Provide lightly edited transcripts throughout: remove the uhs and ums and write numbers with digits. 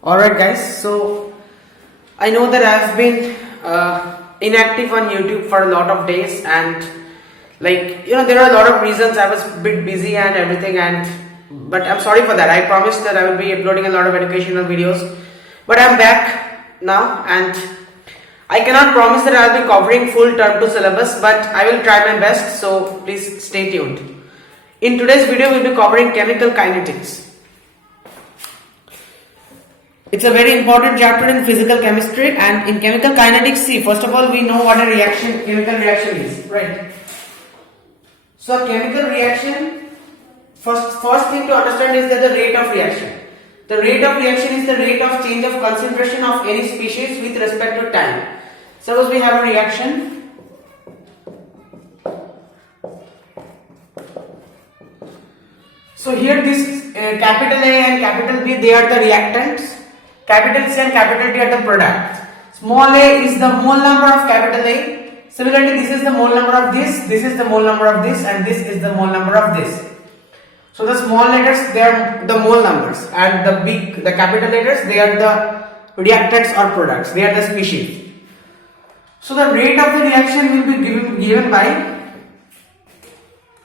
Alright guys, so I know that I've been inactive on YouTube for a lot of days, and there are a lot of reasons. I was a bit busy and everything, but I'm sorry for that. I promised that I will be uploading a lot of educational videos, but I'm back now, and I cannot promise that I'll be covering full term 2 syllabus, but I will try my best, so please stay tuned. In today's video, we'll be covering chemical kinetics. It's a very important chapter in physical chemistry, and in chemical kinetics, see, first of all, we know what a chemical reaction is, right? So a chemical reaction, first thing to understand is that the rate of reaction. The rate of reaction is the rate of change of concentration of any species with respect to time. Suppose we have a reaction. So here this capital A and capital B, they are the reactants. Capital C and capital D are the products. Small a is the mole number of capital A. Similarly, this is the mole number of this is the mole number of this, and this is the mole number of this. So the small letters, they are the mole numbers, and the capital letters, they are the reactants or products. They are the species. So the rate of the reaction will be given by,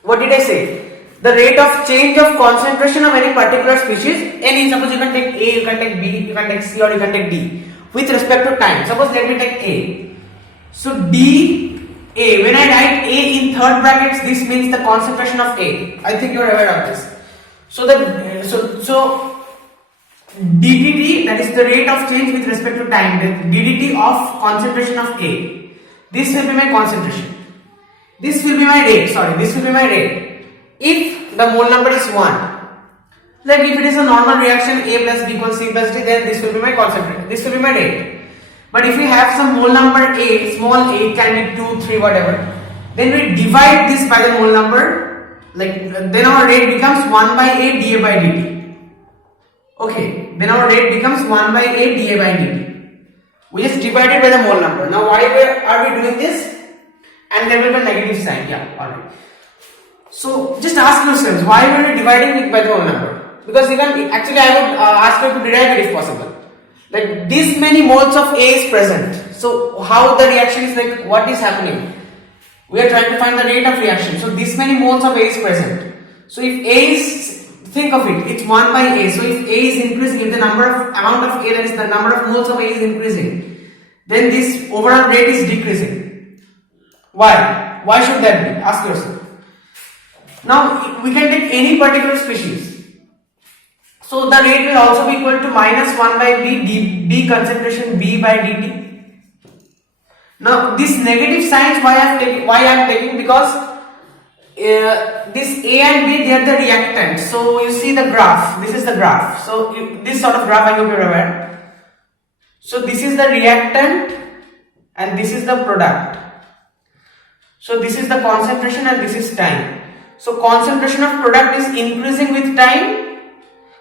what did I say? The rate of change of concentration of any particular species. Any, suppose you can take A, you can take B, you can take C, or you can take D with respect to time. Suppose let me take A. So D, A. When I write A in third brackets, this means the concentration of A. I think you are aware of this. So ddt, that is the rate of change with respect to time. The ddt of concentration of A. This will be my concentration. This will be my rate. Sorry, this will be my rate. If the mole number is 1, like if it is a normal reaction A plus B equals C plus D, then this will be my concentration, this will be my rate. But if we have some mole number A, small a, can be 2, 3, whatever, then we divide this by the mole number, then our rate becomes 1 by A dA by dt. Okay, then our rate becomes 1 by A dA by dt. We just divided by the mole number. Now why are we doing this? And there will be a negative sign. Yeah, alright. So just ask yourselves, why were we dividing it by the whole number? Because actually I would ask you to derive it if possible. Like this many moles of A is present. So how the reaction is, what is happening? We are trying to find the rate of reaction. So this many moles of A is present. So if A is, think of it, it's 1 by A. So if A is increasing, if the amount of A, that is the number of moles of A is increasing, then this overall rate is decreasing. Why? Why should that be? Ask yourself. Now we can take any particular species. So the rate will also be equal to minus 1 by B concentration B by dt. Now this negative signs, why I am taking, because this A and B, they are the reactants. So you see the graph, this is the graph. So this sort of graph, I hope you are aware. So this is the reactant and this is the product. So this is the concentration and this is time. So concentration of product is increasing with time,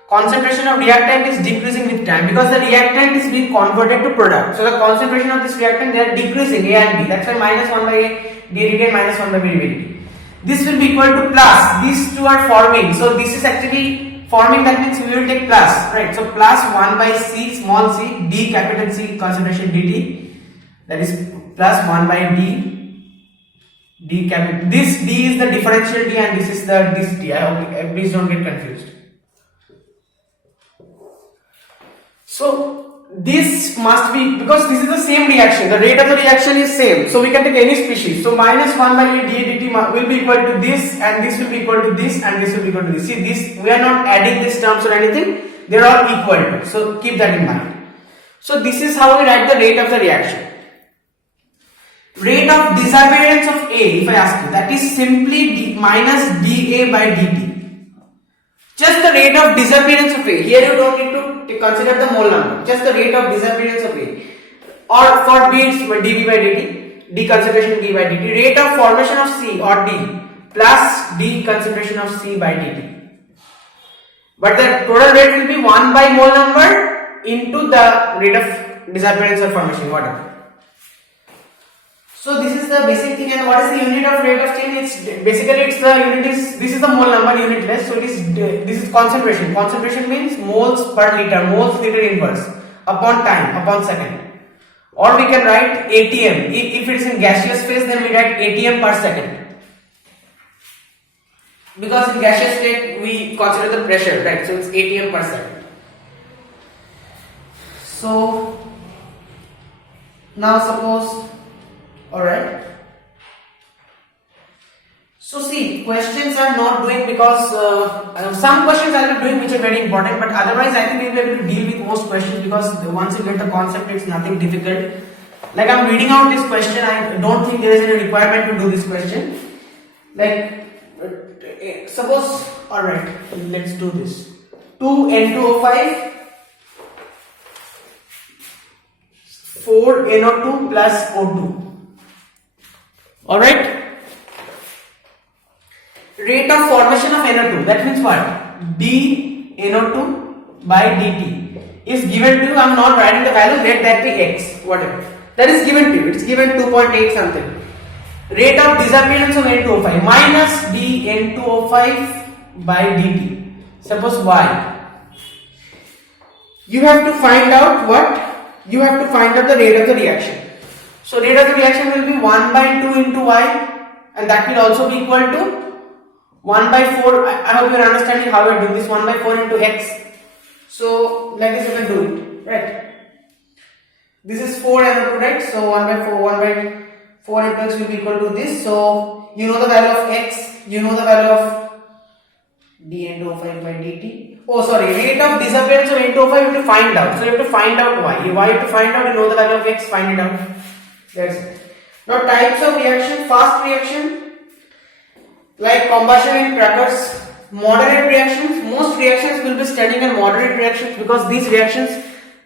concentration of reactant is decreasing with time, because the reactant is being converted to product. So the concentration of this reactant, they are decreasing, A and B. That's why minus 1 by A ddt and minus 1 by B dt. This will be equal to plus. These two are forming. So this is actually forming, that means we will take plus, right? So plus 1 by C, small c, D capital C concentration dt. That is plus 1 by D capital. This D is the differential D and this is this D. I hope, please don't get confused. So this must be, because this is the same reaction, the rate of the reaction is same. So we can take any species. So minus 1 by A ddt will be equal to this, and this will be equal to this, and this will be equal to this. See, this, we are not adding these terms or anything. They are all equal. So keep that in mind. So this is how we write the rate of the reaction. Rate of disappearance of A, if I ask you, that is simply minus dA by dt. Just the rate of disappearance of A. Here you don't need to consider the mole number. Just the rate of disappearance of A. Or for B, it's dB by dt, D concentration D by dt. Rate of formation of C or D plus D concentration of C by dt. But the total rate will be 1 by mole number into the rate of disappearance or formation, whatever. So this is the basic thing. And what is the unit of rate of change? It's basically it's the unit is, this is the mole number, unitless. So it is, this is concentration. Concentration means moles per liter, moles liter inverse upon time, upon second. Or we can write ATM. If it is in gaseous phase, then we write ATM per second. Because in gaseous state we consider the pressure, right? So it's ATM per second. So now suppose, alright. So see, questions I'm not doing because some questions I'll be doing which are very important, but otherwise I think we'll be able to deal with most questions because once you get the concept, it's nothing difficult. Like I'm reading out this question, I don't think there is any requirement to do this question. Like suppose, alright, let's do this. 2N2O5 4NO2 plus O2. Alright. Rate of formation of NO2, that means what? dNO2 by dt is given to you. I'm not writing the value, let that be x, whatever. That is given to you. It's given 2.8 something. Rate of disappearance of N2O5 minus dN2O5 by dt. Suppose y. You have to find out what? You have to find out the rate of the reaction. So rate of the reaction will be 1 by 2 into y, and that will also be equal to 1 by 4. I hope you are understanding how we are doing this. 1 by 4 into x. So like this you can do it, right? This is 4 NO2, right? So 1 by 4 into x will be equal to this. So you know the value of x, you know the value of dN2O5 by dt. Oh sorry, rate of disappearance of N2O5 you have to find out. So you have to find out y. You have to find out, you know the value of x, find it out. That's it. Now types of reaction: fast reaction, like combustion in crackers; moderate reactions. Most reactions will be studying in moderate reactions because these reactions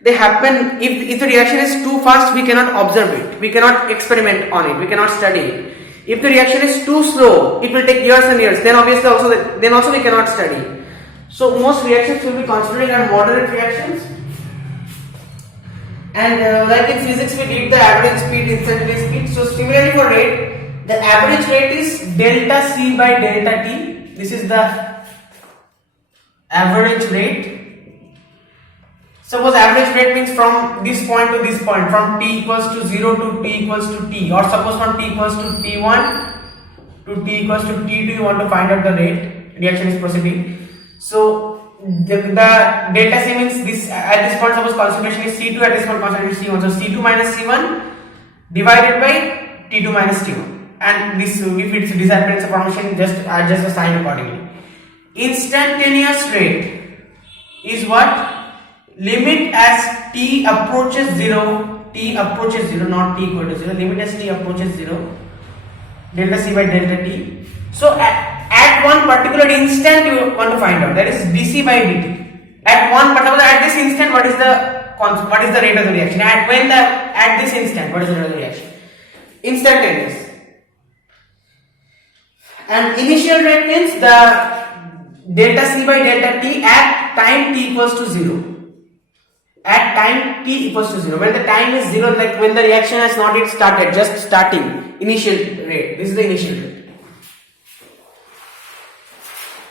they happen if the reaction is too fast, we cannot observe it, we cannot experiment on it, we cannot study it. If the reaction is too slow, it will take years and years, then obviously also we cannot study. So most reactions will be considering as moderate reactions. And like in physics we did the average speed, instantaneous speed. So similarly for rate, the average rate is delta C by delta T. This is the average rate. Suppose average rate means from this point to this point, from t equals to 0 to t equals to t, or suppose from t equals to t1 to t equals to t2, you want to find out the rate, reaction is proceeding. So the delta C means this, at this point suppose concentration is C2, at this point concentration is C1, so C2 minus C1 divided by T2 minus T1, and this, if it's disappearance of formation, just adjust the sign accordingly. Instantaneous rate is what? Limit as t approaches 0, not t equal to 0, limit as t approaches 0, delta C by delta t. So at one particular instant you want to find out, that is dC by dt. At this instant, what is the rate of the reaction? At this instant, what is the rate of the reaction? Instantaneous. And initial rate means the delta C by delta t at time t equals to 0. At time t equals to 0. When the time is 0, like when the reaction has not yet started, just starting, initial rate. This is the initial rate.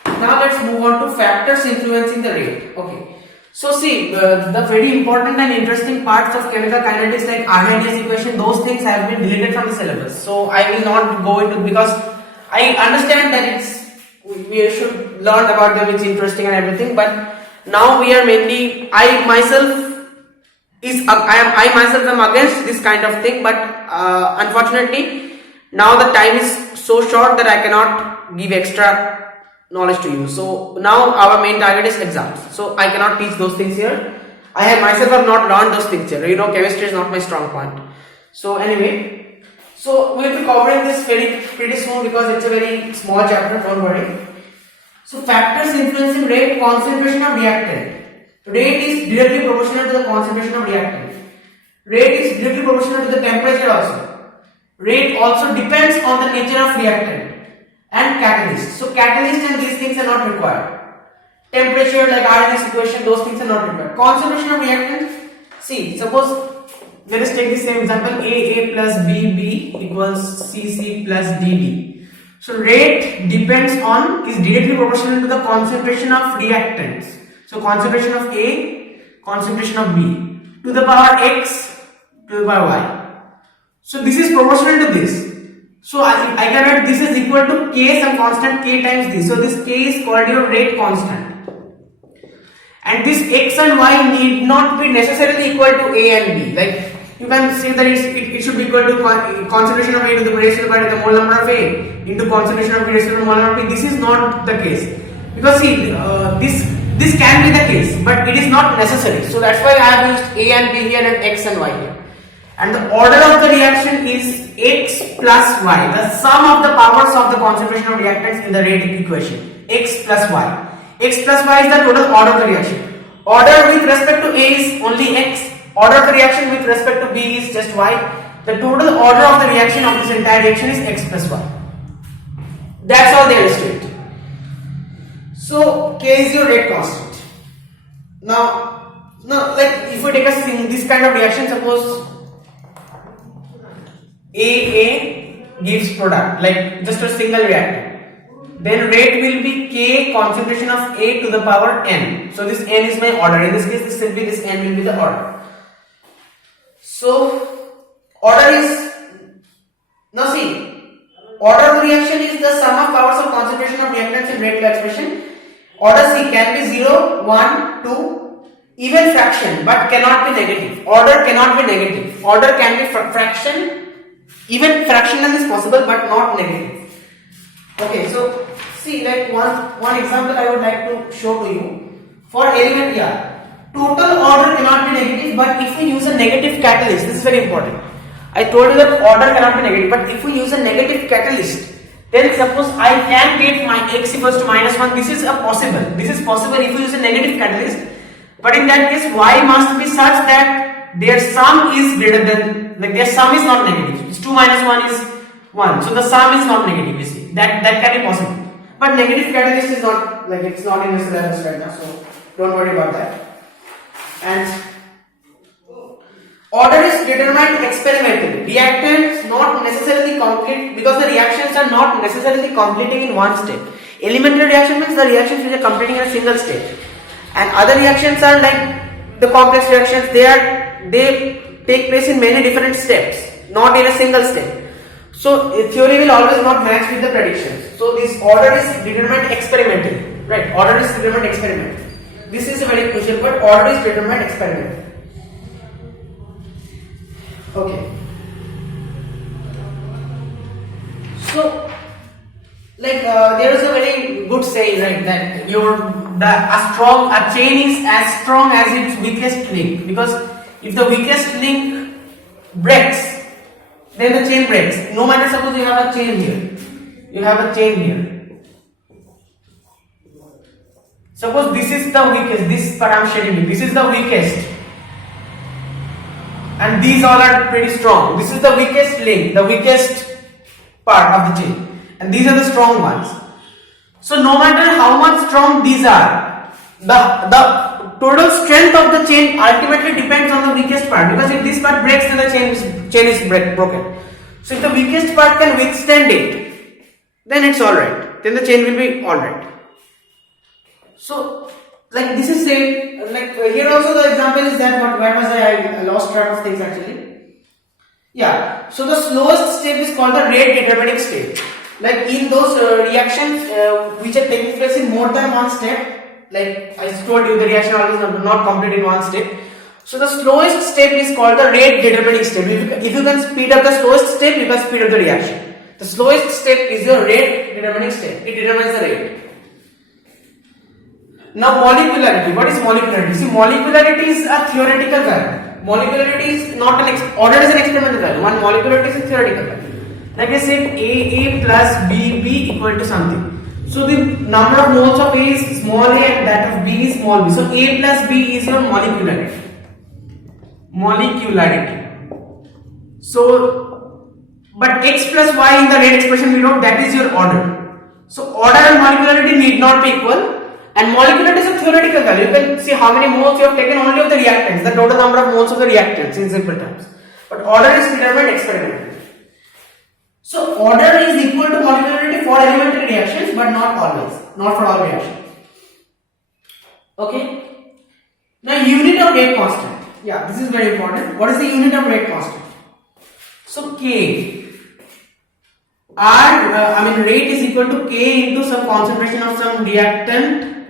Now let's move on to factors influencing the rate. Okay. So see, the very important and interesting parts of chemical kinetics like Arrhenius equation, those things have been deleted from the syllabus. So I will not go into, because I understand that we should learn about them, it's interesting and everything, but now we are mainly, I myself am against this kind of thing, but unfortunately now the time is so short that I cannot give extra knowledge to you. So now our main target is exams, so I cannot teach those things here. I myself have not learned those things here. You know, chemistry is not my strong point. So anyway, so we will be covering this pretty soon because it's a very small chapter, don't worry. So factors influencing rate: concentration of reactant. Rate is directly proportional to the concentration of reactant. Rate is directly proportional to the temperature also. Rate also depends on the nature of reactant and catalyst. So catalyst and these things are not required. Temperature, like Arrhenius equation, those things are not required. Concentration of reactant. See, suppose let us take the same example. A plus B equals C plus D. So rate depends on, is directly proportional to the concentration of reactants. So concentration of A, concentration of B, to the power X, to the power Y. So this is proportional to this. So I can write this is equal to K, some constant K times this. So this K is called your rate constant. And this X and Y need not be necessarily equal to A and B. Like you can say that it should be equal to concentration of A to the raised to the power the mole number of A into concentration of B raised to the mole number of B. This is not the case, because see this can be the case, but it is not necessary. So that's why I have used A and B here and X and Y here. And the order of the reaction is X plus Y, the sum of the powers of the concentration of reactants in the rate equation. X plus Y. X plus Y is the total order of the reaction. Order with respect to A is only X. Order of the reaction with respect to B is just Y. The total order of the reaction of this entire reaction is X plus Y. That's all there is to it. So K is your rate constant. Now like if we take this kind of reaction, suppose A gives product, like just a single reactant, then rate will be K concentration of A to the power N. So this N is my order. In this case, this N will be the order. So order is, now see, order of the reaction is the sum of powers of concentration of reactants in rate law expression. Order C can be 0, 1, 2, even fraction, but cannot be negative. Order cannot be negative. Order can be fraction, even fractional is possible, but not negative. Okay, so see, like one example I would like to show to you. For element total order cannot be negative, but if we use a negative catalyst, this is very important. I told you that order cannot be negative, but if we use a negative catalyst, then suppose I can get my X equals to -1. This is possible. This is possible if we use a negative catalyst, but in that case, Y must be such that their sum is greater than, like their sum is not negative. It's 2 minus 1 is 1, so the sum is not negative. You see, that can be possible. But negative catalyst is not, like it's not in the syllabus right now, so don't worry about that. And order is determined experimentally. Reactants not necessarily complete, because the reactions are not necessarily completing in one step. Elementary reaction means the reactions which are completing in a single step, and other reactions are like the complex reactions. They take place in many different steps, not in a single step. So theory will always not match with the predictions. So this order is determined experimentally, right? Order is determined experimentally. This is a very crucial word. Order is determined experimentally. Okay. So, like there is a very good saying, right? That a chain is as strong as its weakest link. Because if the weakest link breaks, then the chain breaks. No matter, suppose you have a chain here. You have a chain here. Suppose this is the weakest. This part I am shading. This is the weakest. And these all are pretty strong. This is the weakest link, the weakest part of the chain, and these are the strong ones. So no matter how much strong these are, the total strength of the chain ultimately depends on the weakest part, because if this part breaks, then the chain is broken. So if the weakest part can withstand it, then it's alright, then the chain will be alright. So like this is same, like here also the example is that where was I lost track of things actually. Yeah, so the slowest step is called the rate determining step. Like in those reactions which are taking place in more than one step, like I told you, the reaction always not complete in one step. So the slowest step is called the rate determining step. If you can speed up the slowest step, you can speed up the reaction. The slowest step is your rate determining step. It determines the rate. Now molecularity. What is molecularity? See, molecularity is a theoretical value. Molecularity is not order is an experimental value. One molecularity is a theoretical value. Like I said, A plus B equal to something. So the number of moles of A is small a and that of B is small b. So A plus B is your molecularity. So, but X plus Y in the rate expression we wrote, that is your order. So order and molecularity need not be equal. And molecularity is a theoretical value. You can see how many moles you have taken only of the reactants, the total number of moles of the reactants in simple terms. but order is determined experimentally. So order is equal to molecularity for elementary reactions, but not always, not for all reactions. Okay. Now unit of rate constant. Yeah, this is very important. What is the unit of rate constant? So K. Rate is equal to K into some concentration of some reactant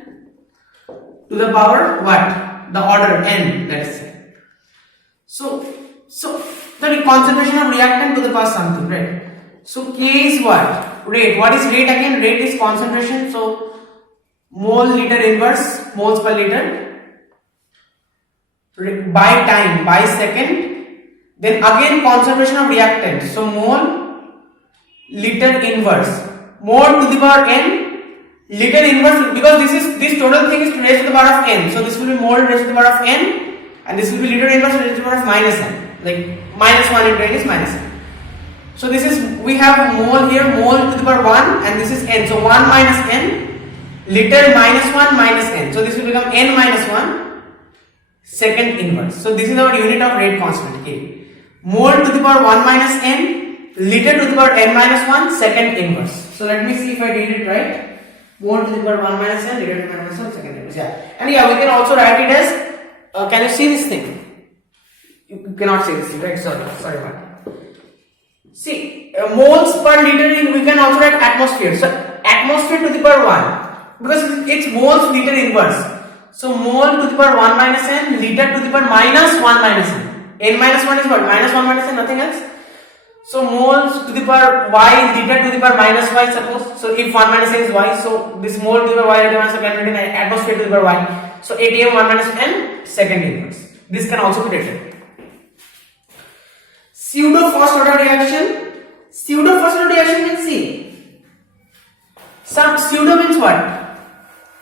to the power what? The order n, let us say. So the concentration of reactant to the power something, right? So K is what? Rate. What is rate again? Rate is concentration. So mole liter inverse, moles per liter by time, by second. Then again concentration of reactant. So mole liter inverse, mole to the power n, liter inverse, because this total thing is raised to the power of n. So this will be mole raised to the power of n, and this will be liter inverse raised to the power of minus n. Like minus 1 into n is minus n. So this is, we have mole here, mole to the power 1, and this is n. So 1 minus n, liter minus 1 minus n. So this will become n minus 1 second inverse. So this is our unit of rate constant K. Mole to the power 1 minus n, liter to the power n minus 1 second inverse. So let me see if I did it right. Mole to the power 1 minus n, liter to the power minus 1 second inverse. Yeah. And yeah, we can also write it as, can you see this thing? You cannot see this thing, right? Sorry man. See, moles per liter, we can also write atmosphere. So atmosphere to the power 1, because it's moles liter inverse. So mole to the power 1 minus n, liter to the power minus 1 minus n. N minus 1 is what? Minus 1 minus n, nothing else. So moles to the power y, liter to the power minus y, suppose. So if 1 minus n is y, so this mole to the power y, liter minus calculated in atmosphere to the power y. So ATM 1 minus n second inverse. This can also be written. Pseudo first order reaction. Pseudo first order reaction means, see, some pseudo means what?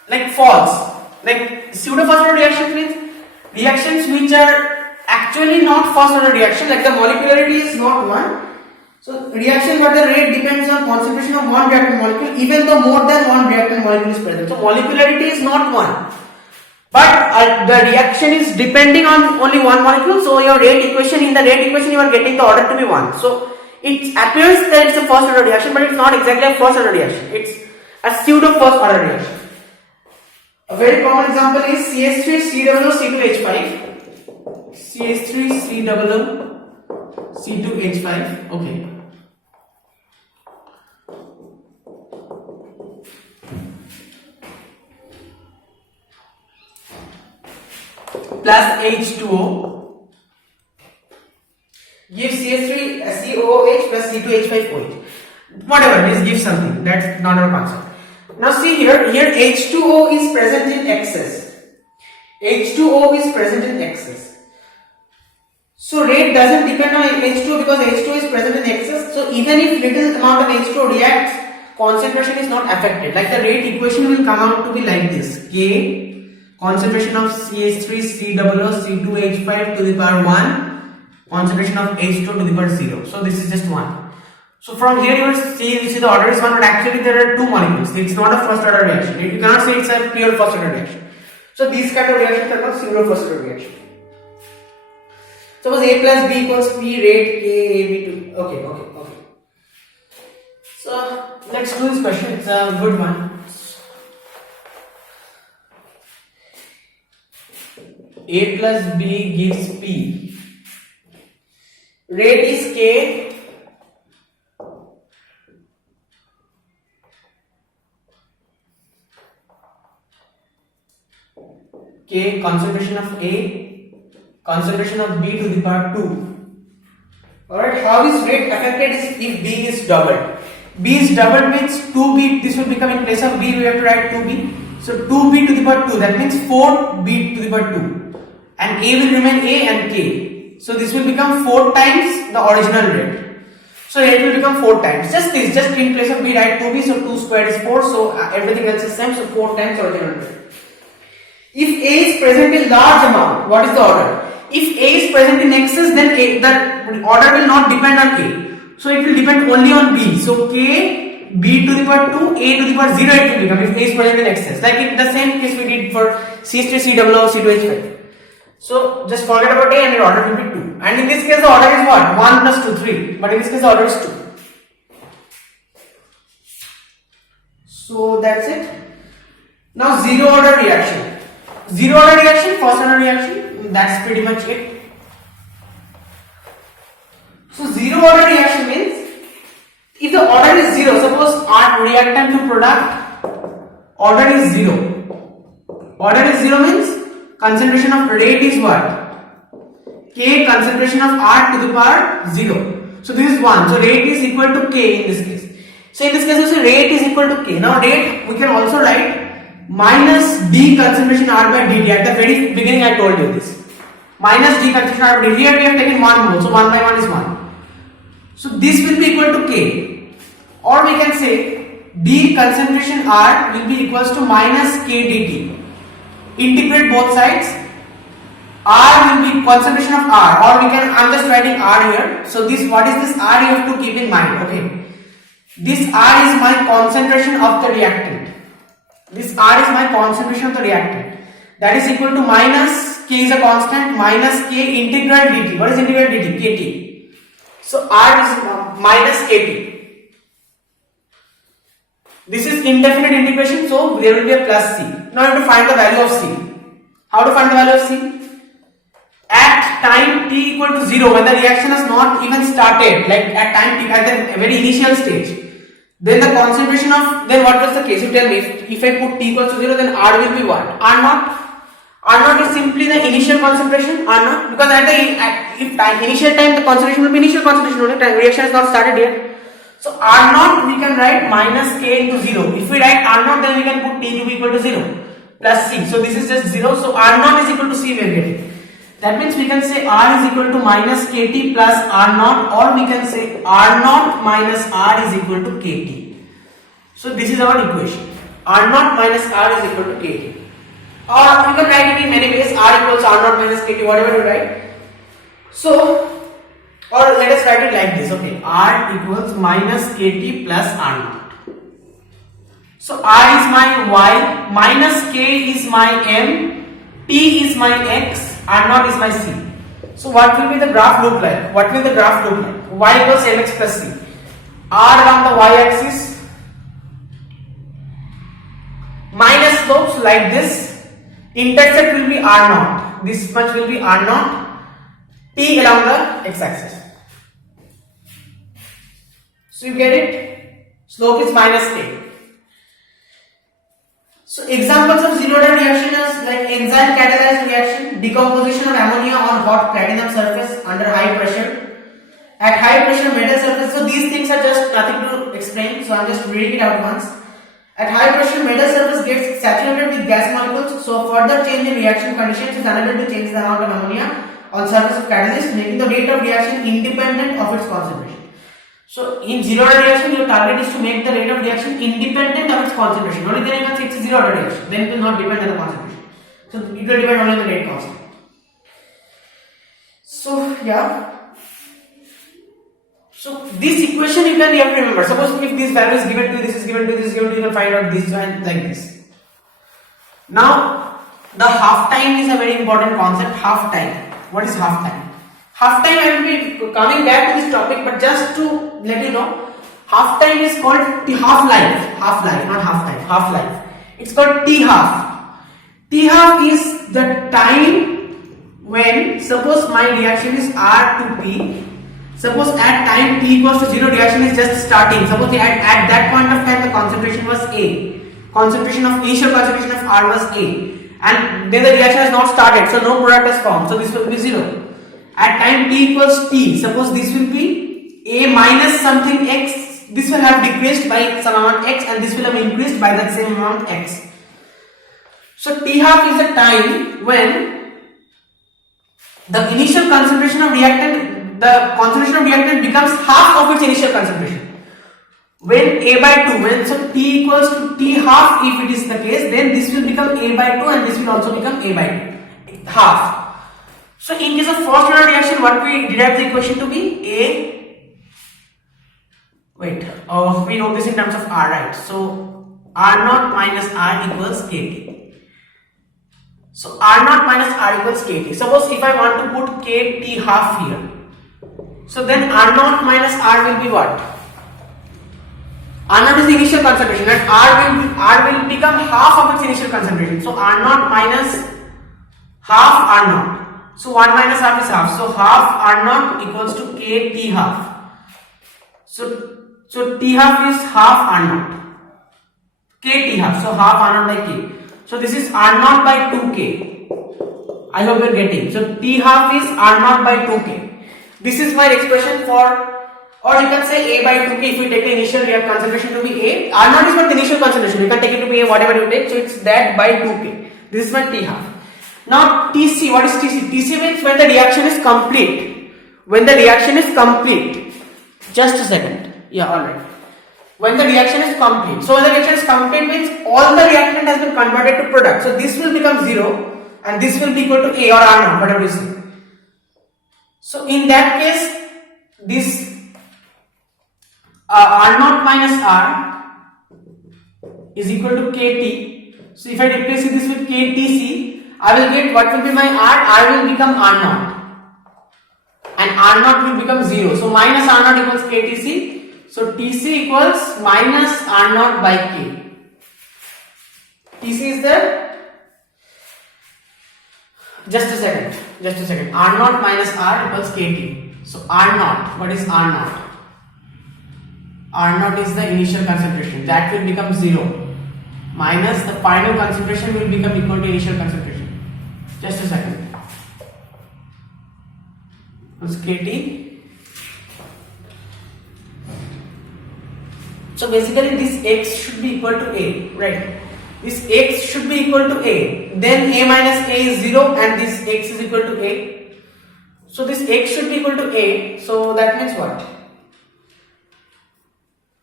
Like false. Like pseudo first order reaction means reactions which are actually not first order reaction, like the molecularity is not 1. So reaction where the rate depends on concentration of one reactant molecule, even though more than one reactant molecule is present. So molecularity is not 1. But the reaction is depending on only one molecule. So your rate equation, in the rate equation you are getting the order to be 1. So it appears that it's a first order reaction, but it's not exactly a first order reaction. It's a pseudo first order reaction. A very common example is CH3COO-C2H5. CH3COO-C2H5. Okay. Plus H2O gives CH3COOH plus C2H5OH. Whatever, just give something. That's not our concept. Now see here H2O is present in excess. H2O is present in excess. So rate doesn't depend on H2O because H2O is present in excess. So even if little amount of H2O reacts, concentration is not affected. Like the rate equation will come out to be like this: K concentration of CH3COO-C2H5 to the power 1, concentration of H2 to the power 0. So this is just 1. So from here you will see the order is 1, but actually there are two molecules. It's not a first order reaction. You cannot say it's a pure first order reaction. So these kind of reactions are called pseudo first order reaction. Suppose A plus B equals P, rate K, A, B to. Okay. So let's do this question. It's a good one. A plus B gives P. Rate is K. K, concentration of A, concentration of B to the power 2. Alright, how is rate affected is if B is doubled. B is doubled means 2B, this will become in place of B, we have to write 2B. So 2B to the power 2, that means 4B to the power 2. And A will remain A and K. So this will become 4 times the original rate. So it will become 4 times. Just in place of B write 2B, so 2 squared is 4, so everything else is same, so 4 times original rate. If A is present in large amount, what is the order? If A is present in excess, then the order will not depend on A. So it will depend only on B. So K, B to the power 2, A to the power 0 it will become if A is present in excess. Like in the same case we did for CH3COO-C2H5. So just forget about A and your order will be 2. and in this case the order is what? 1 plus 2, 3, but in this case the order is 2. So that's it. Now zero order reaction. Zero order reaction, first order reaction, that's pretty much it. So zero order reaction means if the order is zero, suppose our reactant to product order is zero. Order is zero means concentration of rate is what? K concentration of R to the power 0. So this is 1. So rate is equal to K in this case. So in this case we say rate is equal to K. Now rate we can also write minus D concentration R by dt. At the very beginning I told you this. Minus D concentration R by dt. Here we have taken 1 mole. So 1 by 1 is 1. So this will be equal to K. Or we can say D concentration R will be equals to minus K dt. Integrate both sides. R will be concentration of R, or we can, I'm just writing R here. So this, what is this R? You have to keep in mind, okay. This R is my concentration of the reactant. This R is my concentration of the reactant. That is equal to minus K is a constant, minus K integral dt. What is integral dt? Kt. So R is minus Kt. This is indefinite integration, so there will be a plus C. Now I have to find the value of C. How to find the value of C? At time t equal to 0, when the reaction has not even started, like at time t, at the very initial stage, then the concentration of, then what was the case? You tell me, if I put t equals to 0, then R will be what? R naught. R naught is simply the initial concentration, R naught, because initial time, the concentration will be initial concentration, only time reaction has not started yet. So R naught we can write minus K into 0. If we write R naught, then we can put t to be equal to 0 plus C. So this is just 0. So R naught is equal to C we are getting. That means we can say R is equal to minus Kt plus R naught, or we can say R naught minus R is equal to Kt. So this is our equation. R naught minus R is equal to Kt. Or you can write it in many ways. R equals R naught minus Kt, whatever you write. So, or let us write it like this, okay. R equals minus Kt plus R naught. So R is my Y, minus K is my M, T is my X, R naught is my C. So what will be the graph look like? What will the graph look like? Y equals mx plus C. R along the y axis, minus slopes like this. Intercept will be R naught. This much will be R naught. T along the x axis. So you get it? Slope is minus K. So examples of zero order reaction is like enzyme catalyzed reaction, decomposition of ammonia on hot platinum surface under high pressure, at high pressure metal surface. So these things are just nothing to explain, so I'm just reading it out once. At high pressure metal surface gets saturated with gas molecules, so further change in reaction conditions is unable to change the amount of ammonia on surface of catalyst, making the rate of reaction independent of its concentration. So in zero order reaction, your target is to make the rate of reaction independent of its concentration. Only then you can say it's a zero order reaction. Then it will not depend on the concentration. So it will depend only on the rate constant. So yeah. So this equation you have to remember. Suppose if this value is given to you, this is given to you, this is given to you, you can find out this and like this. Now the half time is a very important concept. Half time. What is half time? Half time, I will be coming back to this topic, but just to let you know, half time is called T half life. Half life, not half time, half life. It's called T half. T half is the time when, suppose my reaction is R to P. Suppose at time T equals to 0, reaction is just starting. Suppose at that point of time the concentration was A. Initial concentration of R was A. And then the reaction has not started, so no product has formed. So this will be 0. At time t equals t, suppose this will be A minus something x, this will have decreased by some amount x and this will have increased by that same amount x. So T half is the time when the initial concentration of reactant, becomes half of its initial concentration. When A by 2, when so T equals to T half, if it is the case, then this will become A by 2 and this will also become A by 2, half. So in case of first order reaction, what we derive the equation to be we know this in terms of R, right? So R naught minus R equals Kt. So R naught minus R equals KT. Suppose if I want to put KT half here, so then R naught minus R will be what? R naught is the initial concentration and R will become half of its initial concentration. So R naught minus half R naught. So 1 minus half is half. So half R naught equals to KT half. So T half is half R naught. KT half. So half R naught by K. So this is R naught by 2K. I hope you are getting. So T half is R naught by 2K. This is my expression for, or you can say A by 2K if we take the initial concentration to be A. R naught is not the initial concentration. You can take it to be A whatever you take. So it's that by 2K. This is my T half. Now Tc, what is Tc? Tc means when the reaction is complete. When the reaction is complete. Just a second. Yeah, alright. When the reaction is complete. So when the reaction is complete means all the reactant has been converted to product. So this will become 0 and this will be equal to A or R naught, whatever you say. So in that case, this R naught minus R is equal to KT. So if I replace this with KTC, I will get what will be my R will become R naught and R naught will become 0. So minus R naught equals KTC. So Tc equals minus R naught by K. Tc is there? Just a second. R naught minus R equals KT. So R naught, what is R naught? R naught is the initial concentration. That will become 0. Minus the final concentration will become equal to initial concentration. Just a second. What's KT? So basically this X should be equal to A, right? This X should be equal to A. Then A minus A is 0 and this X is equal to A. So this X should be equal to A. So that means what?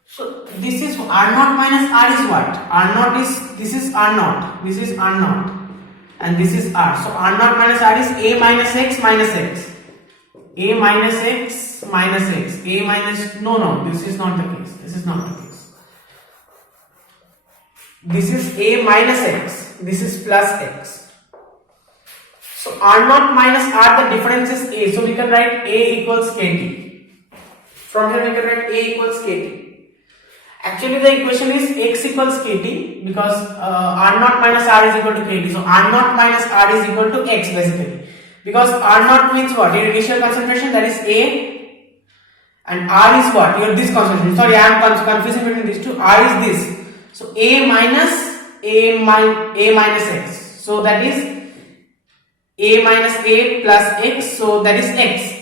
So this is R naught minus R is what? R naught is, this is R naught, this is R naught and this is R. So R naught minus R is A minus X minus X. A minus X minus X. A minus, no, this is not the case. This is not the case. This is A minus X. This is plus X. So R naught minus R, the difference is A. So we can write A equals KT. From here we can write A equals KT. Actually the equation is X equals KT because R naught minus R is equal to KT. So R naught minus R is equal to X basically. Because R naught means what? Your initial concentration, that is A, and R is what? Your this concentration. Sorry, I am confusing between these two. R is this. So A minus X. So that is A minus A plus X. So that is X.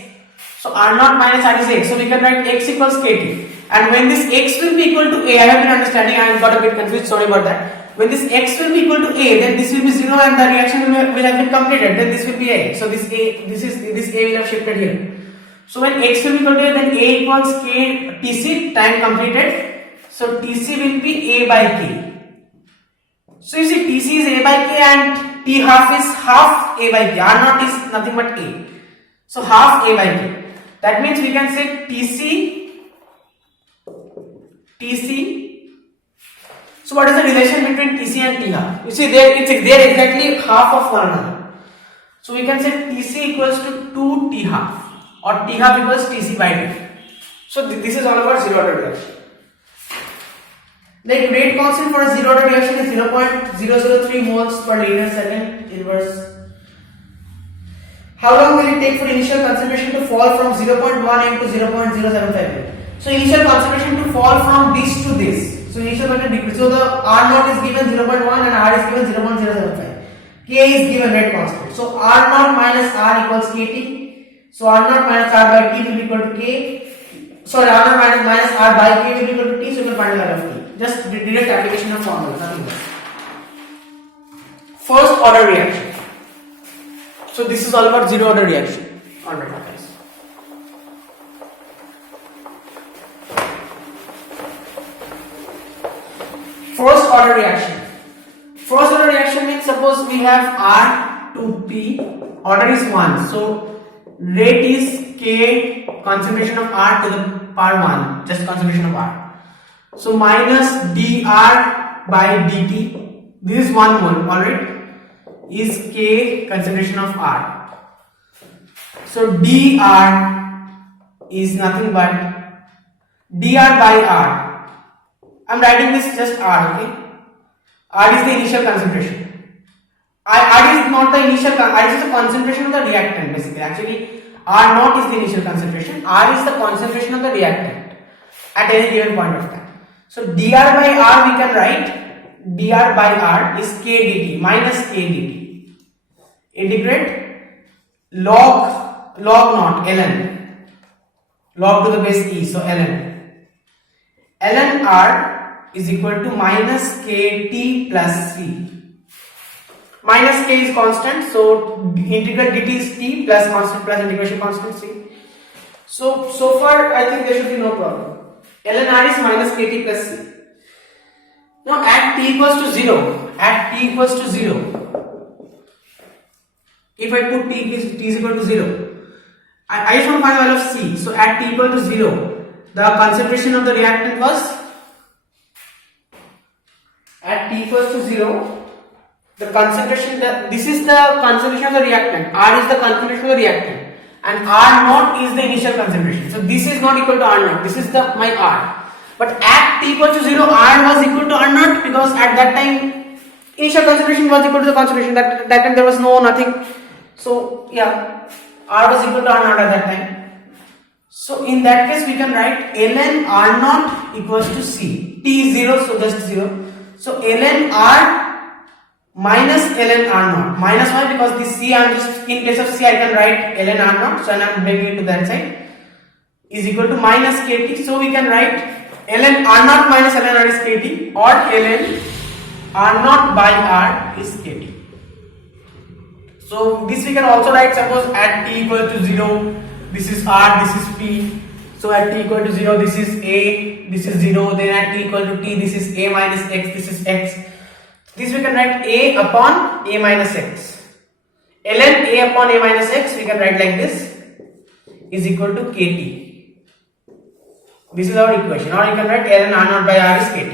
So R naught minus R is X. So we can write X equals KT. And when this X will be equal to A, I have been understanding, I got a bit confused, sorry about that. When this X will be equal to A, then this will be 0 and the reaction will have been completed. Then this will be A. So this A will have shifted here. So when X will be equal to A, then A equals K Tc, time completed. So Tc will be A by K. So you see Tc is A by K and T half is half A by K. R naught is nothing but A. So half A by K. That means we can say Tc. So what is the relation between Tc and T half? You see there they're exactly half of one another. So we can say Tc equals to 2 T half or T half equals Tc by D. So this is all about zero order reaction. Like rate constant for a zero order reaction is 0.003 moles per linear second inverse. How long will it take for initial concentration to fall from 0.1 m to 0.075 m? So initial concentration to fall from this to this. So initial concentration decrease. So the R naught is given 0.1 and R is given 0.075. K is given rate constant. So R naught minus R equals KT. So R naught minus R by T will be equal to K. Sorry, R naught minus R by K will be equal to T. So you can find the value of T. Just direct application of formula, nothing else. First order reaction. So this is all about zero order reaction. Alright guys. First order reaction. First order reaction means suppose we have R to P, order is 1. So rate is K, concentration of R to the power 1, just concentration of R. So minus dr by dt. This is 1 mole, alright. is K concentration of R. So dr is nothing but dr by R. I'm writing this just R, okay? R is the initial concentration. R is not the initial, R is the concentration of the reactant basically. Actually, R naught is the initial concentration. R is the concentration of the reactant at any given point of time. So dr by R we can write dr by R is K dt minus K dt. Integrate log naught ln, log to the base e, so ln R is equal to minus Kt plus C. Minus K is constant, so integral dt is T plus constant plus integration constant C. So far I think there should be no problem. Ln R is minus Kt plus C. Now at t equals to 0, if I put t is equal to 0, I just want to find the value of C. So at t equal to 0, the concentration of the reactant was, at t equals to 0, the concentration, this is the concentration of the reactant, R is the concentration of the reactant, and R naught is the initial concentration. So this is not equal to R naught, this is my R. But at t equal to 0, R was equal to R naught because at that time initial concentration was equal to the concentration. That time there was nothing. So yeah, R was equal to R naught at that time. So in that case we can write ln R naught equals to C. T is 0, so just 0. So ln R minus ln R naught. Minus why? Because this C, I'm just, in place of C I can write ln R naught, so I'm bringing it to that side, is equal to minus Kt. So we can write ln R naught minus ln R is Kt, or ln R naught by R is Kt. So this we can also write, suppose at t equal to 0, this is R, this is P. So at t equal to 0, this is A, this is 0, then at t equal to T, this is A minus X, this is X. This we can write A upon A minus X. Ln A upon A minus X we can write like this, is equal to Kt. This is our equation. Or you can write ln R naught by R is Kt.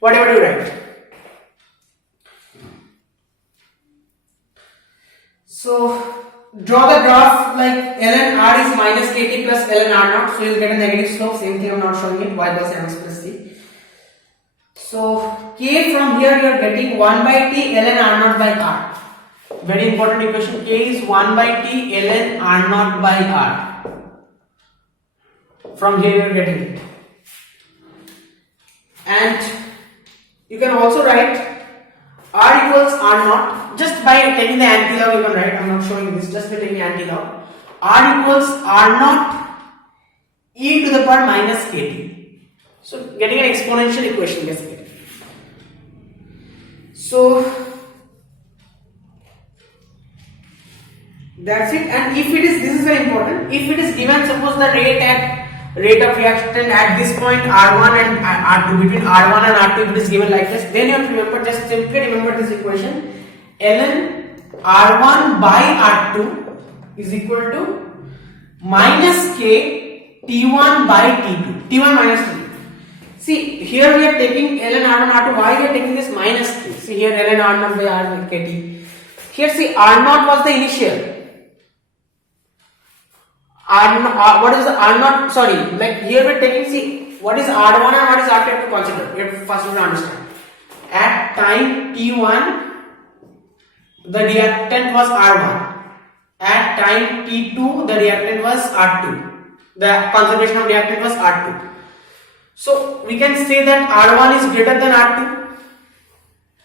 Whatever you write. So draw the graph like ln R is minus Kt plus ln R naught. So you will get a negative slope. Same thing I'm not showing it. Y plus mx plus t. So K from here you are getting 1 by T ln R naught by R. Very important equation. K is 1 by T ln R naught by R. From here you are getting it. And you can also write R equals R naught. Just by taking the anti-log you can write. I'm not showing this. Just by taking the anti-log. R equals R naught e to the power minus Kt. So getting an exponential equation basically. So that's it. And if it is, this is very important, if it is given, suppose the rate of reaction at this point R1 and R2, between R1 and R2, if it is given like this, then you have to remember, just simply remember this equation, ln R1 by R2 is equal to minus K T1 by T2, T1 minus T2. See, here we are taking ln R1 R2, why we are taking this minus K? See here ln R0 by R Kt. Here see R0 was the initial. What is the R0? Sorry, like here we are taking, see, what is R1 and what is R2 to consider. We have first to understand. At time T1, the reactant was R1. At time T2, the reactant was R2. The concentration of reactant was R2. So we can say that R1 is greater than R2.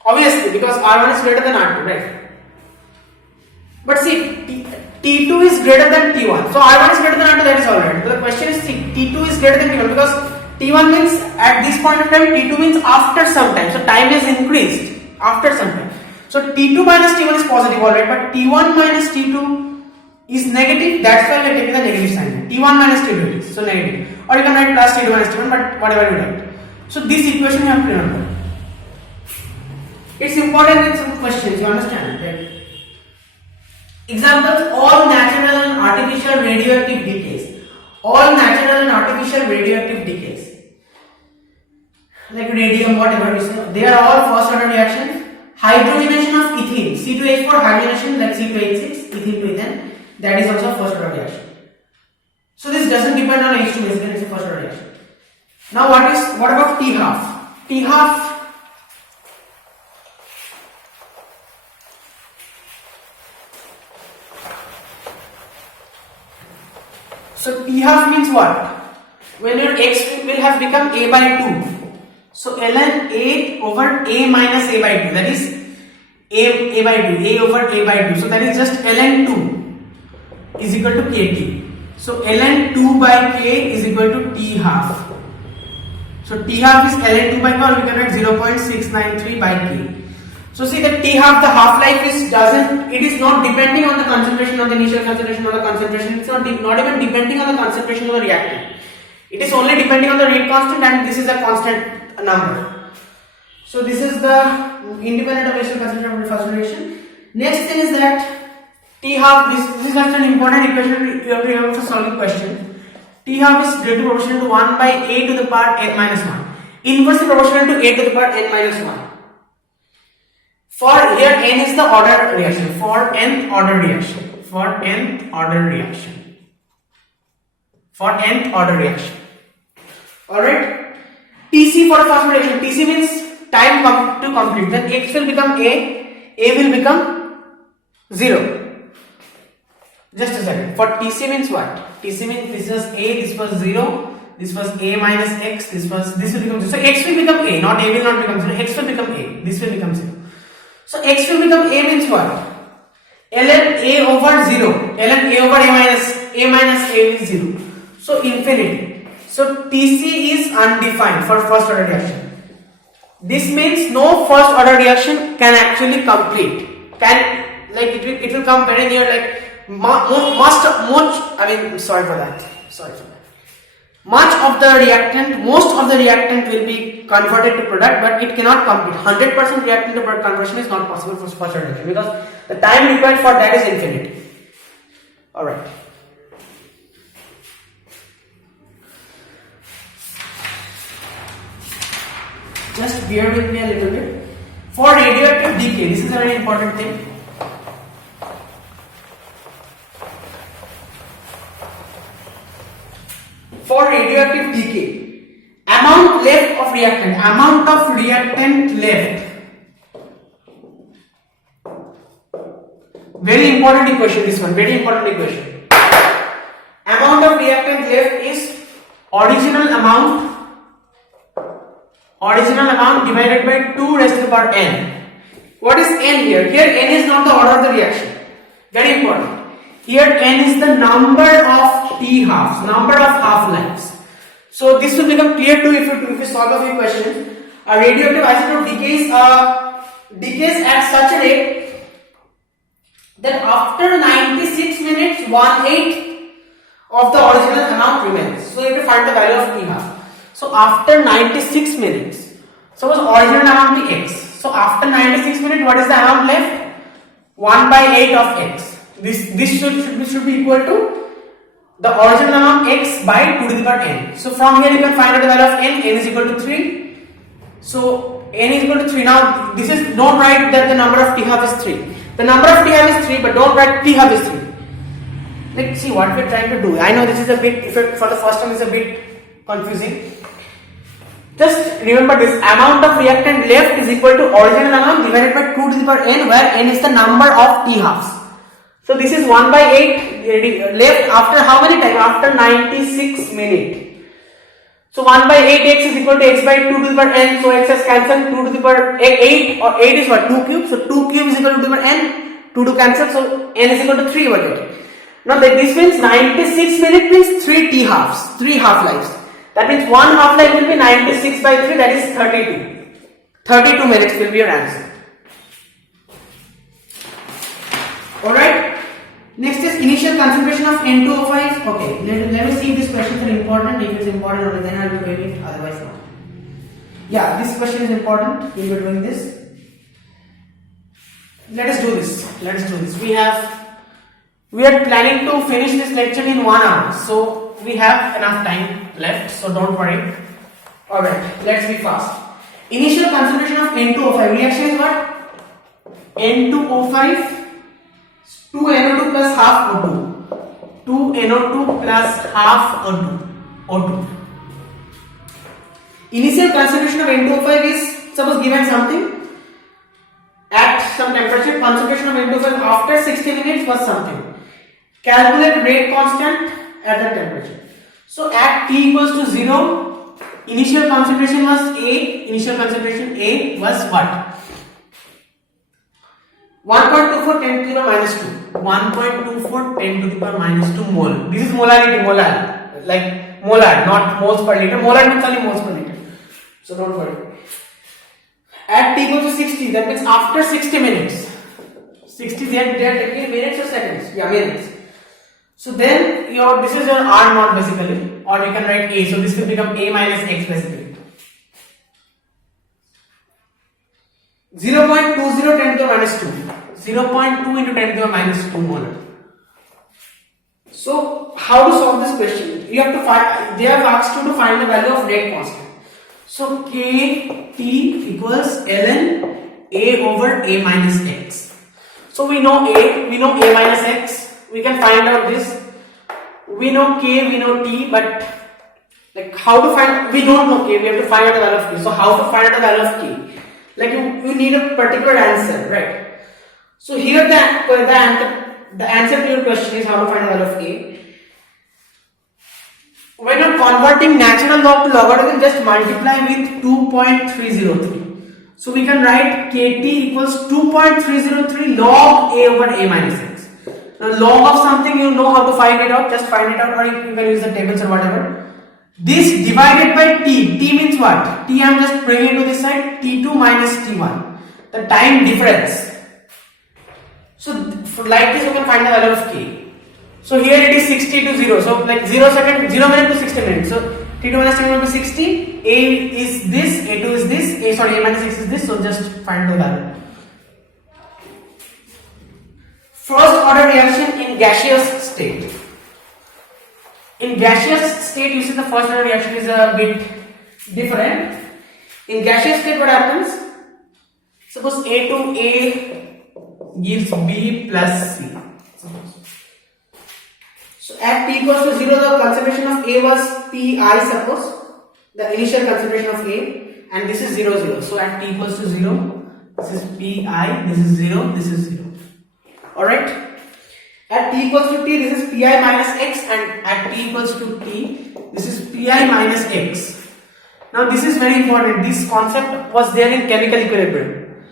Obviously, because R1 is greater than R2, right? But see, T2 is greater than T1. So R1 is greater than R2, that is alright. But the question is, see, T2 is greater than T1 because T1 means at this point of time, T2 means after some time. So time is increased after some time. So T2 minus T1 is positive, alright, but T1 minus T2 is negative. That's why we are taking the negative sign. T1 minus T2 is so negative. Or you can write plus T2 minus T1, but whatever you write. So this equation you have to remember. It's important in some questions, you understand, right? Examples: all natural and artificial radioactive decays. All natural and artificial radioactive decays, like radium, whatever you say, they are all first order reactions. hydrogenation of ethene, C2H4 hydrogenation like C2H6, ethene to ethane, that is also a first order reaction. So this doesn't depend on H2 basically, it's a first order reaction. Now what about T half? T half, so T half means what? When your X will have become A by 2. So ln A over A minus A by 2, that is A by 2, A over A by 2. So that is just ln 2 is equal to KT. So ln 2 by K is equal to T half. So T half is ln 2 by K, or we can write 0.693 by K. So see that T half, the half life is it is not depending on the concentration of the initial concentration or the concentration. It's not even depending on the concentration of the reactant. It is only depending on the rate constant, and this is a constant number. So this is the independent of initial concentration of the first reaction. Next thing is that T half, this is actually an important equation you have to remember for solving question. T half is directly proportional to 1 by A to the power n minus 1. Inversely proportional to A to the power n minus 1. For here n is the order reaction. For nth order reaction. For nth order reaction. For nth order reaction. Alright. TC for the first reaction. TC means time to complete. Then X will become A will become 0. Just a second. For TC means what? TC means this was A, this was 0, this was A minus X, this will become 0. So X will become A, not A will not become 0. X will become A, this will become 0. So X will become A means what? ln A over 0. ln A over A minus A is 0. So infinity. So TC is undefined for first order reaction. This means no first order reaction can actually complete. It will come very near like much of the reactant, most of the reactant will be converted to product, but it cannot complete. 100% reactant to product conversion is not possible for first order reaction because the time required for that is infinite. Alright. Just bear with me a little bit. For radioactive decay, this is a very important thing. For radioactive decay, amount left of reactant left. Very important equation, this one, very important equation. Amount of reactant left is original amount divided by 2 raised to the power n. What is n here? Here n is not the order of the reaction. Very important. Here n is the number of T halves, number of half lives. So this will become clear too if you solve a few questions. A radioactive isotope decays at such a rate that after 96 minutes 1/8 of the original amount remains. So you have to find the value of T half. So after 96 minutes, suppose original amount be X. So after 96 minutes, what is the amount left? 1/8 of X. This should be equal to the original amount X by 2 to the power n. So from here you can find out the value of n. N is equal to 3. So n is equal to 3. Now this is, don't write that the number of T half is 3. The number of T half is 3, but don't write T half is 3. Let's see what we're trying to do. I know this is a bit, for the first time it's a bit confusing. Just remember this, amount of reactant left is equal to original amount divided by 2 to the power n, where n is the number of T halves. So this is 1/8 left after how many time? After 96 minutes. So 1/8 X is equal to X by 2 to the power n. So X has cancelled, 2 to the power 8, or 8 is what? 2 cube. So 2 cube is equal to 2 to the power n. 2 to cancel, so n is equal to 3 over here. Now this means 96 minutes means 3 T halves, 3 half lives. That means 1 half life will be 96 by 3, that is 32. 32 minutes will be your answer. Alright. Next is initial concentration of N2O5. Okay, let me see if this question is important. If it's important, only then I will be doing it, otherwise not. Yeah, this question is important. We will be doing this. Let us do this. We are planning to finish this lecture in 1 hour. So we have enough time left, so don't worry. Alright, let's be fast. Initial concentration of N2O5. Reaction is what? N2O5, 2NO2 plus half O2, 2NO2 plus half O2. Initial concentration of N2O5 is suppose given something at some temperature. Concentration of N2O5 after 60 minutes was something. Calculate rate constant at that temperature. So at T equals to 0, initial concentration was A. Initial concentration A was what? 1.24 10 to the power minus 2. 1.24 10 to the power minus 2 mole. This is molarity, molar. Like molar, not moles per liter. Molar means only moles per liter. So don't worry. At T equals to 60, that means after 60 minutes. 60, they are taking minutes or seconds? Yeah, minutes. So then this is your R naught basically, or you can write A. So this will become A minus X basically. 0.20 10 to the minus 2. 0.2 into 10 to the minus 2 molar. So how to solve this question? You have to find. They have asked you to find the value of rate constant. So KT equals ln A over A minus X. So we know A, we know A minus X. We can find out this. We know K, we know T, but like how to find? We don't know K. We have to find out the value of K. So how to find out the value of K? Like you need a particular answer, right? So here the answer to your question is how to find the value of K. When you're converting natural log to logarithm, just multiply with 2.303. So we can write KT equals 2.303 log A over A minus X. Now log of something, you know how to find it out, just find it out, or you can use the tables or whatever. This divided by T. T means what? T I am just bringing to this side. T2 minus T1. The time difference. So like this you can find the value of K. So here it is 60 to 0. So like 0 minute to 60 minutes. So T2 minus T1 will be 60. A is this, A2 is this, A minus X is this. So just find the value. First order reaction in gaseous state. In gaseous state, you see the first order reaction is a bit different. In gaseous state, what happens? Suppose A to A gives B plus C. So at T equals to 0, the concentration of A was Pi, suppose, the initial concentration of A, and this is 0, 0. So at T equals to 0, this is Pi, this is 0, this is 0. Alright? At T equals to T, this is Pi minus X, and at T equals to T, this is Pi minus X. Now this is very important. This concept was there in chemical equilibrium.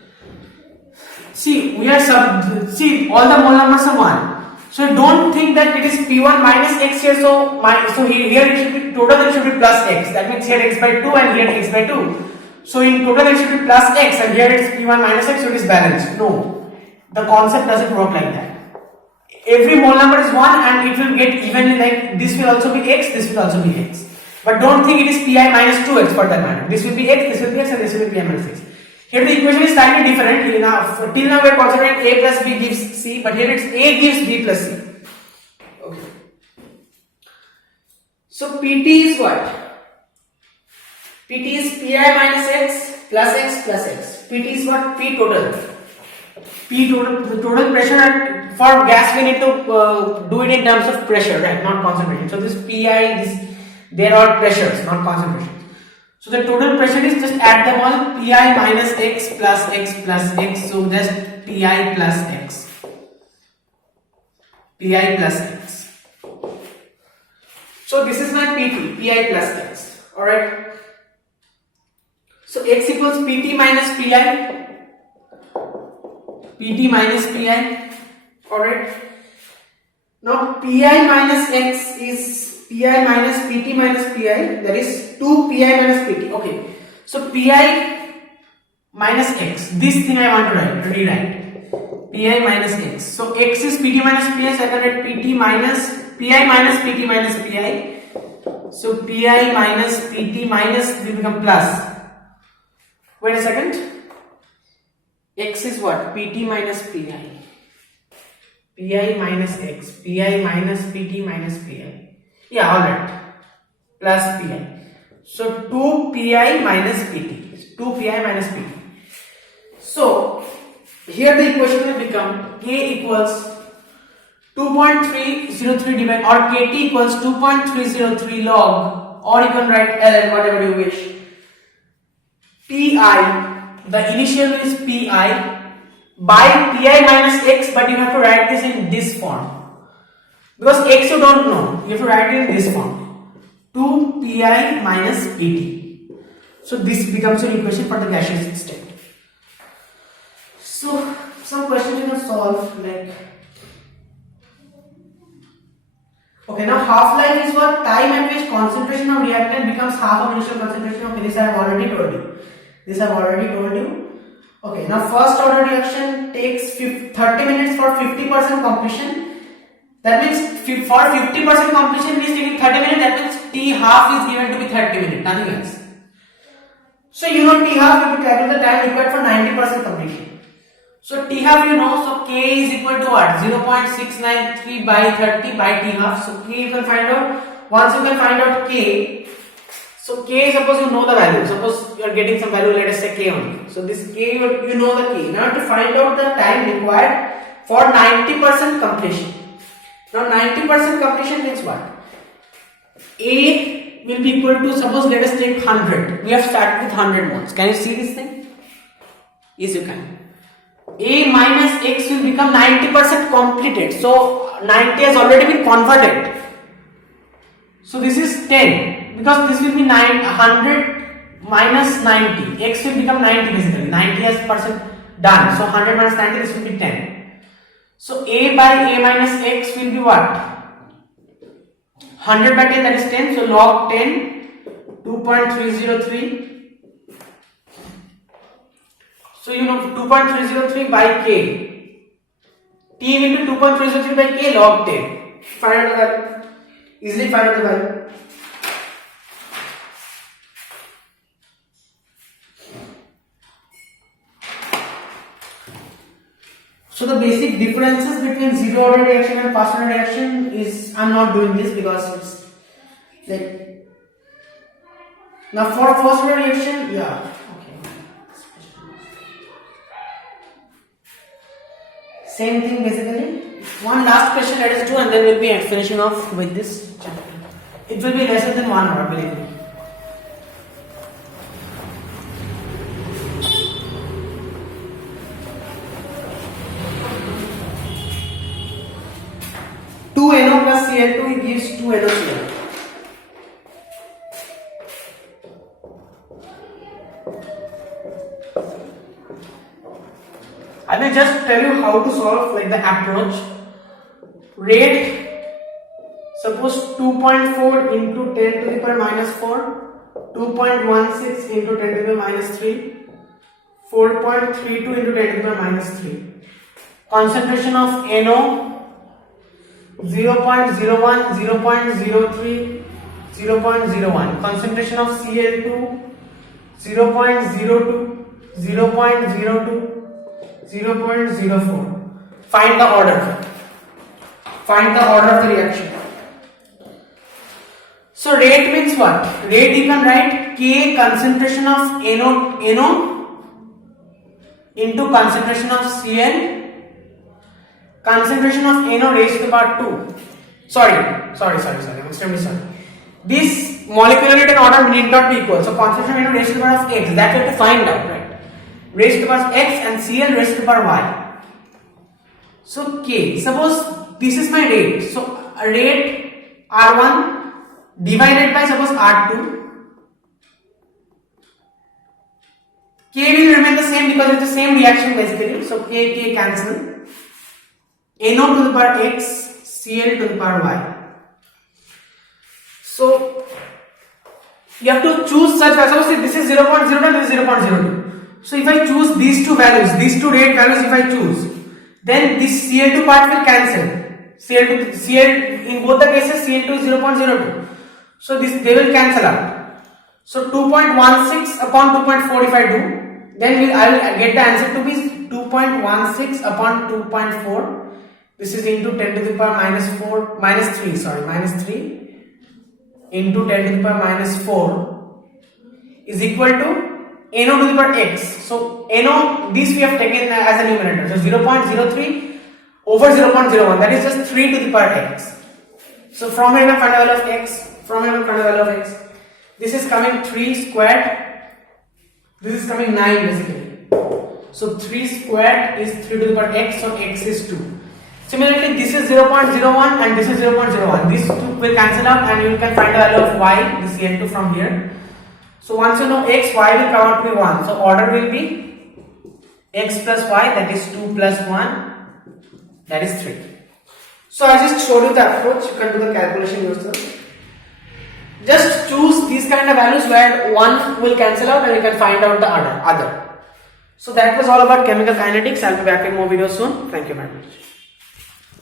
See, all the mole numbers are 1. So don't think that it is P1 minus X here. So here it should be total, it should be plus X. That means here X by 2 and here X by 2. So in total it should be plus X and here it's P1 minus X, so it is balanced. No, the concept doesn't work like that. Every mole number is 1 and it will get evenly, like this will also be X, this will also be X. But don't think it is Pi minus 2X for that matter. This will be X, this will be X, and this will be Pi minus X. Here the equation is slightly different. Till now we are considering A plus B gives C, but here it's A gives B plus C. Okay. So PT is what? PT is Pi minus X plus X plus X. PT is what? P total. P total, the total pressure for gas we need to do it in terms of pressure, right? Not concentration. So this Pi, there are pressures, not concentrations. So the total pressure is just add them all. Pi minus X plus X plus X. So just Pi plus X. Pi plus X. So this is my PT, Pi plus X. Alright. So X equals PT minus Pi. PT minus Pi. Alright. Now Pi minus X is Pi minus PT minus Pi, that is 2 Pi minus PT. Okay. So Pi minus X. This thing I want to rewrite. Pi minus X. So X is PT minus Pi, so I can write PT minus Pi minus PT minus Pi. So Pi minus PT minus will become plus. Wait a second. X is what? PT minus Pi. Pi minus X. Pi minus PT minus Pi. Yeah, alright. Plus Pi. So 2 Pi minus PT. 2 Pi minus PT. So Here the equation will become K equals 2.303 divided or KT equals 2.303 log, or you can write ln, whatever you wish. Pi, the initial is Pi by Pi minus x, but you have to write this in this form. Because x you don't know, you have to write it in this form. 2 Pi minus Pt. So this becomes your equation for the gaseous state. So some questions you can solve like, okay, now half-life is what? Time at which concentration of reactant becomes half of initial concentration. Okay, this I have already told you. Okay, now first order reaction takes 30 minutes for 50% completion. That means for 50% completion it is taking 30 minutes. That means T half is given to be 30 minutes, nothing else. So you know T half will be calculate the time required for 90% completion. So T half you know, so K is equal to what? 0.693 by 30 by T half. So K you can find out. Once you can find out K, so K, suppose you know the value. Suppose you are getting some value, let us say K only. So this K you know the K. Now to find out the time required for 90% completion. Now 90% completion means what? A will be equal to, suppose let us take 100. We have started with 100 moles. Can you see this thing? Yes, you can. A minus x will become 90% completed. So 90 has already been converted. So this is 10, because this will be 100 minus 90. X will become 90 basically. 90 has percent done. So 100 minus 90, this will be 10. So A by A minus x will be what? 100 by 10, that is 10. So log 10, 2.303. So you know 2.303 by K. T will be 2.303 by K log 10. Find out the value. Easily find out the value. So the basic differences between zero order reaction and fast order reaction is, I am not doing this because it's like, now for first order reaction, yeah. Same thing basically. One last question let us do, and then we'll be finishing off with this chapter. It will be lesser than 1 hour, believe me. Two NO plus Cl2 gives 2 NaCl. I will just tell you how to solve, like the approach. Rate, suppose 2.4 into 10 to the power minus 4, 2.16 into 10 to the power minus 3, 4.32 into 10 to the power minus 3. Concentration of NO 0.01, 0.03, 0.01. Concentration of Cl2 0.02, 0.02, 0.04. Find the order. Find the order of the reaction. So rate means what? Rate you can write K concentration of NO into concentration of Cl. Concentration of NO raised to the power 2. Sorry. I'm extremely sorry. This molecular rate and order need not be equal. So concentration of NO raised to the power of x. That you have to find out, right? Raised to the power of x and Cl raised to the power y. So K. Suppose this is my rate. So a rate R1 divided by suppose R2. K will remain the same because it's the same reaction basically. So K cancel. NO to the power x, Cl to the power y. So you have to choose such values. Suppose this is 0.02, this is 0.02. So if I choose these two values, these two rate values, if I choose, then this Cl2 part will cancel. Cl in both the cases Cl2 is 0.02. So they will cancel out. So 2.16 upon 2.4 if I do, then I will get the answer to be 2.16 upon 2.4. This is into 10 to the power minus 3 into 10 to the power minus 4 is equal to NO to the power x. So NO, this we have taken as a numerator. So 0.03 over 0.01, that is just 3 to the power x. So from here we find the value of x. From here we find the value of x. This is coming 3 squared. This is coming 9 basically. So 3 squared is 3 to the power x. So x is 2. Similarly, this is 0.01 and this is 0.01. These two will cancel out and you can find the value of y, this n2 from here. So once you know x, y will come out to be 1. So order will be x plus y, that is 2 plus 1, that is 3. So I just showed you the approach, you can do the calculation yourself. Just choose these kind of values where one will cancel out and you can find out the other. So that was all about chemical kinetics. I'll be back in more videos soon. Thank you very much.